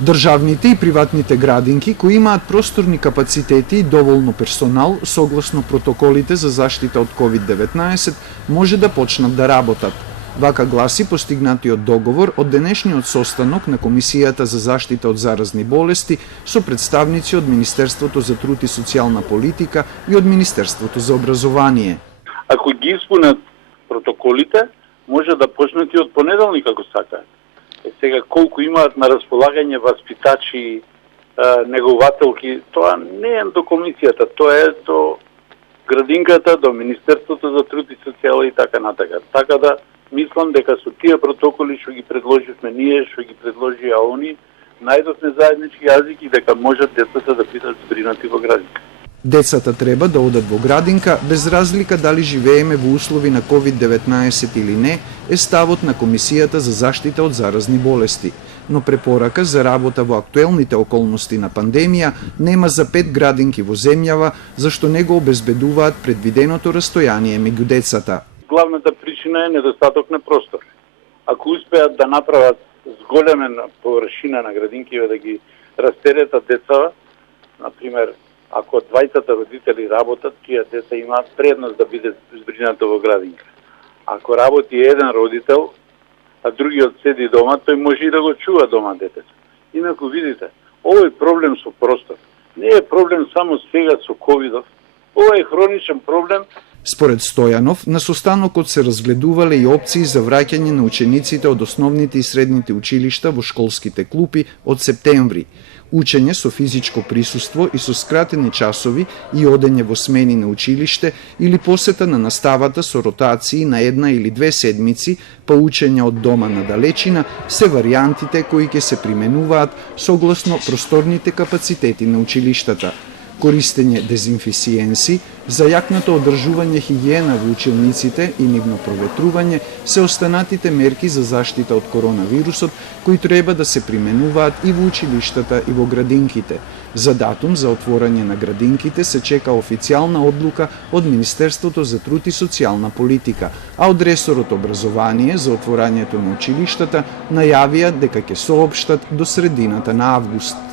Државните и приватните градинки кои имаат просторни капацитети и доволно персонал согласно протоколите за заштита од COVID-19 може да почнат да работат. Вака гласи постигнатиот договор од денешниот состанок на Комисијата за заштита од заразни болести со представници од Министерството за труд и социјална политика и од Министерството за образование. Ако ги испунат протоколите, може да почнат и од понеделник ако сакаат. Сега колку имаат на располагање васпитачи, негователки, тоа не е до комисијата, тоа е до градинката, до Министерството за труд и социјала и така натака. Така да мислам дека со тие протоколи што ги предложивме ние, што ги предложија они, најдовме заеднички јазик и дека можат децата да бидат збринати во градинка. Децата треба да одат во градинка без разлика дали живееме во услови на COVID-19 или не, е ставот на Комисијата за заштита од заразни болести. Но препорака за работа во актуелните околности на пандемија нема за 5 градинки во земјава, зашто не го обезбедуваат предвиденото растојание меѓу децата. Главната причина е недостаток на простор. Ако успеат да направат зголемена површина на градинки да ги растеретат деца, например, ако двајцата родители работат, тие деца имаат предност да бидат збринати во градинка. Ако работи еден родител, а другиот седи дома, тој може и да го чува дома детето. Инаку видите, овој проблем со простор не е проблем само сега со ковидов, ова е хроничен проблем. Според Стојанов, на состанокот се разгледувале и опции за враќање на учениците од основните и средните училишта во школските клупи од септември. Учење со физичко присуство и со скратени часови и одење во смени на училиште или посета на наставата со ротации на 1 или 2 седмици, па учење од дома на далечина, се варијантите кои ќе се применуваат согласно просторните капацитети на училиштата. Користење дезинфисиенси, зајакнато одржување хигиена во училниците и нивно проветрување се останатите мерки за заштита од коронавирусот кои треба да се применуваат и во училиштата и во градинките. За датум за отворање на градинките се чека официјална одлука од Министерството за труд и социјална политика, а од ресорот образование за отворањето на училиштата најавија дека ќе соопштат до средината на август.